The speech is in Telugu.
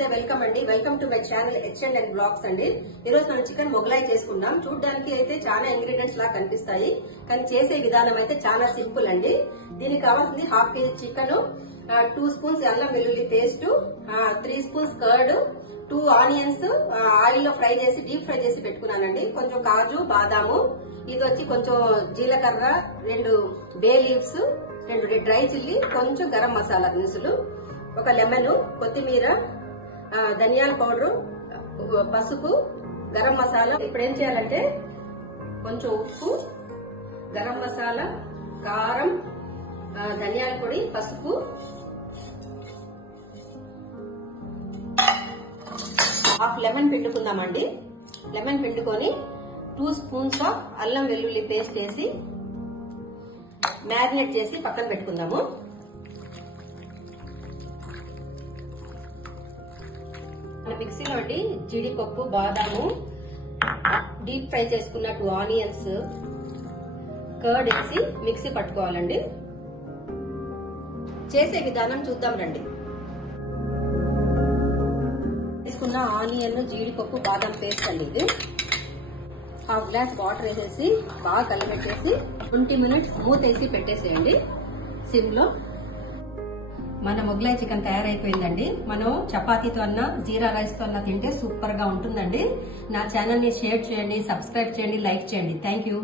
నమస్తే, వెల్కమ్ అండి. Welcome to my channel H&N blogs అండి. ఈ రోజు మనం చికెన్ మొగలాయి చేసుకుందాం. చూడడానికి అయితే చాలా ఇంగ్రీడియంట్స్ లా కనిపిస్తాయి, కానీ చేసే విధానం అయితే చాలా సింపుల్ అండి. దీనికి కావాల్సింది హాఫ్ కేజీ చికెన్, 2 స్పూన్స్ అల్లం వెల్లుల్లి paste, 3 spoons curd, 2 onions oil లో ఫ్రై చేసి డీప్ ఫ్రై చేసి పెట్టుకున్నానండి. కొంచెం కాజు, బాదాము, ఇది వచ్చి కొంచెం జీలకర్ర, 2 బే లీవ్స్, 2 డ్రై చిల్లీ, కొంచెం గరం మసాలా దినుసులు, ఒక లెమన్, కొత్తిమీర, ధనియాల పౌడర్, పసుపు, గరం మసాలా. ఇప్పుడు ఏం చేయాలంటే కొంచెం ఉప్పు, గరం మసాలా, కారం, ధనియాల పొడి, పసుపు, హాఫ్ లెమన్ పిండుకుందామండి. లెమన్ పిండుకొని 2 స్పూన్స్ ఆఫ్ అల్లం వెల్లుల్లి పేస్ట్ వేసి మ్యారినేట్ చేసి పక్కన పెట్టుకుందాము. మిక్సీలో అండి జీడిపప్పు, బాదాము, డీప్ ఫ్రై చేసుకున్న 2 ఆనియన్స్, కర్డ్ వేసి మిక్సీ పట్టుకోవాలండి. చేసే విధానం చూద్దాం రండి. తీసుకున్న ఆనియన్, జీడిపప్పు, బాదం పేస్ట్ అండి. ఇది హాఫ్ గ్లాస్ వాటర్ వేసేసి బాగా కలిపెట్టేసి 20 మినిట్స్ మూత వేసి పెట్టేసేయండి సిమ్ లో. మన మొగలాయి చికెన్ తయారైపోయిందండి. మనం చపాతీతో అన్నా, జీరా రైస్ తో అన్నా తింటే సూపర్ గా ఉంటుందండి. నా ఛానల్ ని షేర్ చేయండి, సబ్స్క్రైబ్ చేయండి, లైక్ చేయండి. Thank you.